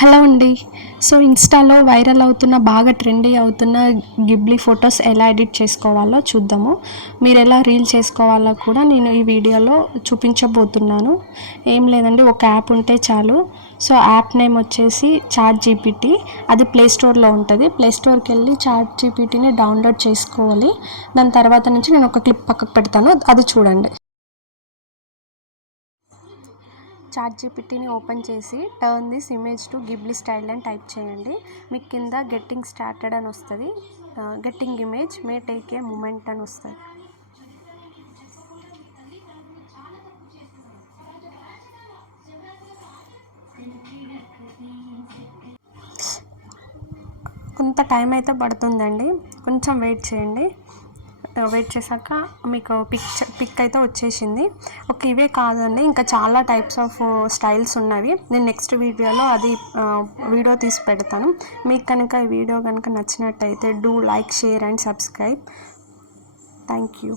Hello అండి. So ఇన్స్టాలో viral అవుతున్న బాగా ట్రెండీ అవుతున్న గిబ్లీ ఫొటోస్ ఎలా ఎడిట్ చేసుకోవాలో చూద్దాము. మీరు ఎలా రీల్ చేసుకోవాలో కూడా నేను ఈ వీడియోలో చూపించబోతున్నాను. ఏం లేదండి, ఒక యాప్ ఉంటే చాలు. సో యాప్ నేమ్ వచ్చేసి చాట్ జీపీటీ. అది ప్లే స్టోర్లో ఉంటుంది. ప్లే స్టోర్కి వెళ్ళి చాట్ జీపీటీని డౌన్లోడ్ చేసుకోవాలి. దాని తర్వాత నుంచి నేను ఒక క్లిప్ పక్కకు పెడతాను, అది చూడండి. చాట్ జీపీటీని ఓపెన్ చేసి turn this image to Ghibli style అని టైప్ చేయండి. మీకు కింద గెట్టింగ్ స్టార్టెడ్ అని వస్తుంది. Getting image may take a moment అని వస్తుంది. కొంత టైం అయితే పడుతుందండి, కొంచెం వెయిట్ చేయండి. వెయిట్ చేశాక మీకు పిక్ అయితే వచ్చేసింది. ఇవే కాదండి, ఇంకా చాలా టైప్స్ ఆఫ్ స్టైల్స్ ఉన్నవి. నేను నెక్స్ట్ వీడియోలో అది వీడియో తీసి పెడతాను. మీకు కనుక ఈ వీడియో కనుక నచ్చినట్టయితే do like, share and subscribe. Thank you.